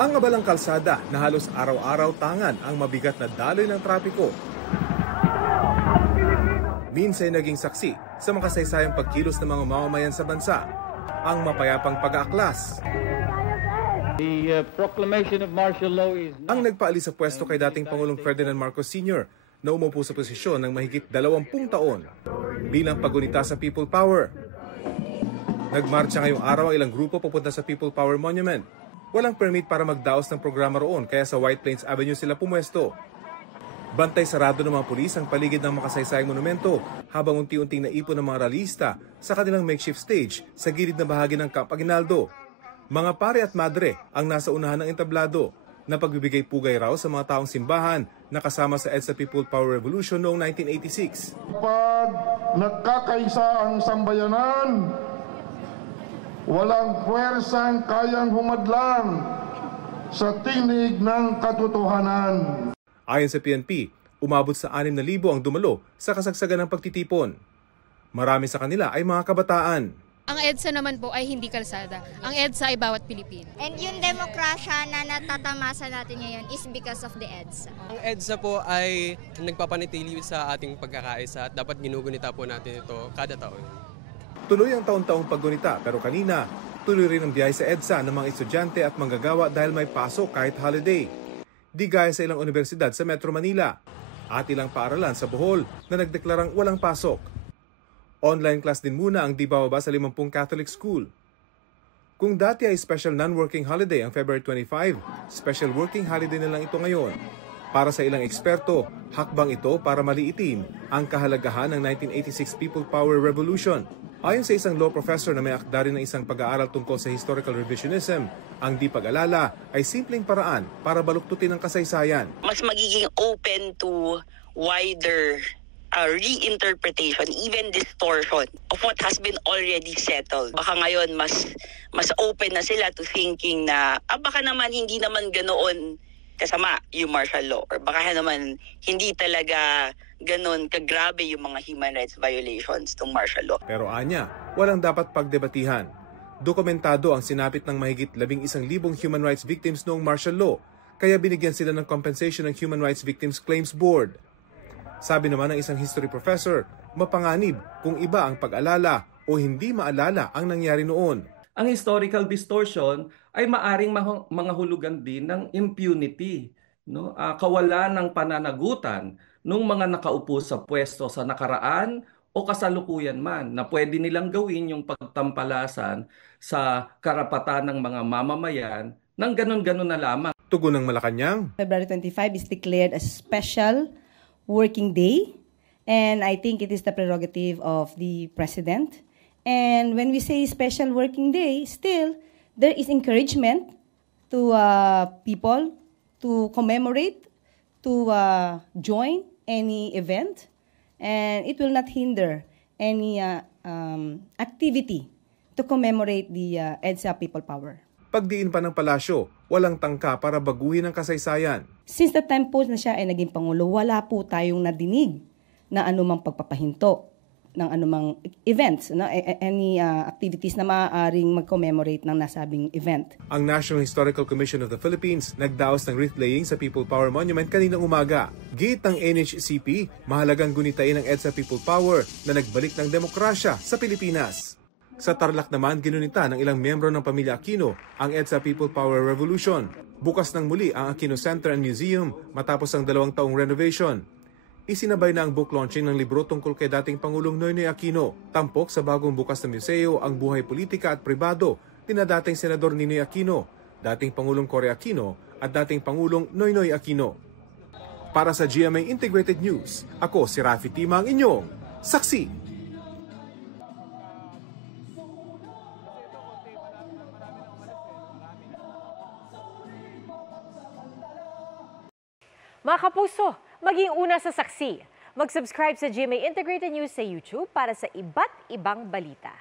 Ang abalang kalsada na halos araw-araw tangan ang mabigat na daloy ng trapiko. Minsan naging saksi sa makasaysayang pagkilos ng mga mamamayan sa bansa, ang mapayapang pag-aaklas. The proclamation of martial law is ang nagpaalis sa pwesto kay dating Pangulong Ferdinand Marcos Sr. na umupo sa posisyon ng mahigit 20 taon bilang pagunita sa People Power. Nagmarcha ngayong araw ang ilang grupo papunta sa People Power Monument. Walang permit para magdaos ng programa roon kaya sa White Plains Avenue sila pumwesto. Bantay sarado ng mga pulis ang paligid ng makasaysayang monumento habang unti-unting naipon ng mga ralista sa kanilang makeshift stage sa gilid na bahagi ng Camp Aguinaldo. Mga pare at madre ang nasa unahan ng entablado na pagbibigay pugay raw sa mga taong simbahan na kasama sa EDSA People Power Revolution noong 1986. Pag nagkakaisa ang sambayanan, walang puwersang kayang humadlang sa tinig ng katotohanan. Ayon sa PNP, umabot sa 6,000 ang dumalo sa kasagsagan ng pagtitipon. Marami sa kanila ay mga kabataan. Ang EDSA naman po ay hindi kalsada. Ang EDSA ay bawat Pilipino. And yung demokrasya na natatamasa natin ngayon is because of the EDSA. Ang EDSA po ay nagpapanatili sa ating pagkakaisa at dapat ginugunita po natin ito kada taon. Tuloy ang taon-taong paggunita pero kanina, tuloy rin ang biyahe sa EDSA ng mga estudyante at manggagawa dahil may pasok kahit holiday. Di gaya sa ilang universidad sa Metro Manila at ilang paaralan sa Bohol na nagdeklarang walang pasok. Online class din muna ang di bababa sa 50 Catholic school. Kung dati ay special non-working holiday ang February 25, special working holiday na lang ito ngayon. Para sa ilang eksperto, hakbang ito para maliitin ang kahalagahan ng 1986 People Power Revolution. Ayon sa isang law professor na may akda rin ng isang pag-aaral tungkol sa historical revisionism, ang di pag-alala ay simpleng paraan para baluktutin ang kasaysayan. Mas magiging open to wider reinterpretation, even distortion of what has been already settled. Baka ngayon mas open na sila to thinking na baka naman hindi naman ganoon kasama yung martial law or baka naman hindi talaga ganon kagrabe yung mga human rights violations ng martial law. Pero anya, walang dapat pagdebatihan. Dokumentado ang sinapit ng mahigit 11,000 human rights victims noong martial law, kaya binigyan sila ng compensation ng Human Rights Victims Claims Board. Sabi naman ng isang history professor, mapanganib kung iba ang pag-alala o hindi maalala ang nangyari noon. Ang historical distortion ay maaring mga hulugan din ng impunity, no? Kawalan ng pananagutan ng mga nakaupo sa pwesto sa nakaraan o kasalukuyan man na pwede nilang gawin yung pagtampalasan sa karapatan ng mga mamamayan ng ganon-ganon na lamang. Tugon ng Malacanang, February 25 is declared a special working day, and I think it is the prerogative of the President. And when we say special working day, still there is encouragement to people to commemorate, to join any event, and it will not hinder any activity to commemorate the EDSA People Power. Pagdiin pa ng palasyo, walang tangka para baguhin ang kasaysayan. Since the time po na siya ay naging Pangulo, wala po tayong nadinig na anumang pagpapahinto ng anumang events, no? Any activities na maaaring mag-commemorate ng nasabing event. Ang National Historical Commission of the Philippines nagdaos ng wreath laying sa People Power Monument kaninang umaga. Gate ng NHCP, mahalagang gunitain ng EDSA People Power na nagbalik ng demokrasya sa Pilipinas. Sa Tarlac naman, ginunita ng ilang miyembro ng pamilya Aquino ang EDSA People Power Revolution. Bukas ng muli ang Aquino Center and Museum matapos ang 2 taong renovation. Isinabay na ang book launching ng libro tungkol kay dating Pangulong Noynoy Aquino. Tampok sa bagong bukas na museo ang buhay politika at pribado ni dating Senador Ninoy Aquino, dating Pangulong Cory Aquino at dating Pangulong Noynoy Aquino. Para sa GMA Integrated News, ako si Rafi Tima, ang inyong saksi. Mga kapuso, maging una sa saksi. Mag-subscribe sa GMA Integrated News sa YouTube para sa iba't ibang balita.